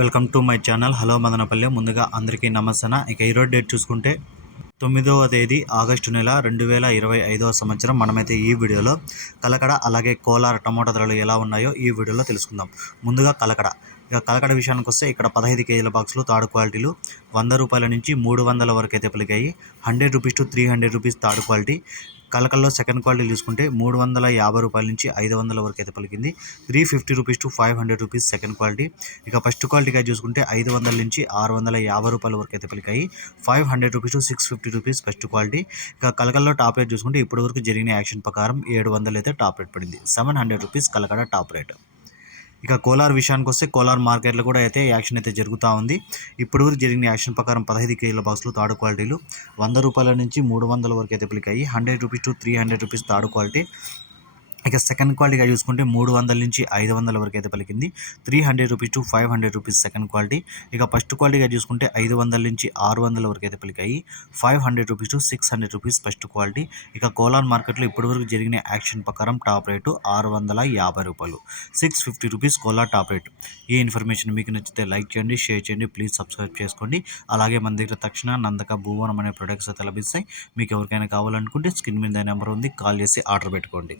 Welcome to my channel. Hello Madanapalle. ముందుగా అందరికీ నమస్తే ఇక ఈరోజు డేట్ చూసుకుంటే తొమ్మిదవ తేదీ ఆగస్టు నెల రెండు వేల ఇరవై ఐదవ సంవత్సరం. మనమైతే ఈ వీడియోలో కలకడ అలాగే కోలార్ టమోటా ధరలు ఎలా ఉన్నాయో ఈ వీడియోలో తెలుసుకుందాం. ముందుగా కలకడ. ఇక కలకడ విషయానికి వస్తే ఇక్కడ పదహైదు కేజీల బాక్సులు తాడు క్వాలిటీలు వంద రూపాయల నుంచి మూడు వందల వరకు అయితే పలికాయి. Hundred rupees to three hundred rupees తాడు క్వాలిటీ. కలకల్లో సెకండ్ క్వాలిటీ తీసుకుంటే మూడు వందల యాభై రూపాయల నుంచి ఐదు వందల వరకు అయితే పలికింది. Three fifty rupees to five hundred rupees second quality. ఇక ఫస్ట్ క్వాలిటీగా చూసుకుంటే ఐదు వందల నుంచి ఆరు వందల యాభై రూపాయల వరకు అయితే పలికాయి. Five hundred rupees to six fifty rupees first quality. ఇక కలకల్లో టాప్ రేట్ చూసుకుంటే ఇప్పటివరకు జరిగిన యాక్షన్ ప్రకారం ఏడు వందలు అయితే టాప్ రేట్ పడింది. Seven hundred rupees Kalakada top rate. ఇక కోలార్ విషయానికి వస్తే కోలార్ మార్కెట్లో కూడా అయితే యాక్షన్ అయితే జరుగుతూ ఉంది. ఇప్పుడు జరిగిన యాక్షన్ ప్రకారం పదహైదు కేజీల బాక్సులు తాడు క్వాలిటీలు వంద రూపాయల నుంచి మూడు వందల వరకు అయితే పిలికాయి. Hundred rupees to three hundred rupees తాడు క్వాలిటీ ఇక సెకండ్ క్వాలిటీగా చూసుకుంటే మూడు వందల నుంచి ఐదు వందల వరకు అయితే పలికింది. Three hundred rupees to five hundred rupees second quality. ఇక ఫస్ట్ క్వాలిటీగా చూసుకుంటే ఐదు వందల నుంచి ఆరు వందల వరకు అయితే పలికాయి. Five hundred rupees to six hundred rupees first quality. ఇక కోలార్ మార్కెట్లో ఇప్పటివరకు జరిగిన యాక్షన్ ప్రకారం టాప్ రేటు ఆరు వందల యాభై రూపాయలు. Six fifty rupees Kolar top rate. ఈ ఇన్ఫర్మేషన్ మీకు నచ్చితే లైక్ చేయండి షేర్ చేయండి ప్లీజ్ సబ్స్క్రైబ్ చేసుకోండి. అలాగే మన దగ్గర తక్షణ నందక భూవనం అనే ప్రొడక్ట్స్ అయితే లభిస్తాయి. మీకు ఎవరికైనా కావాలనుకుంటే స్క్రీన్ మీద నెంబర్ ఉంది కాల్ చేసి ఆర్డర్ పెట్టుకోండి.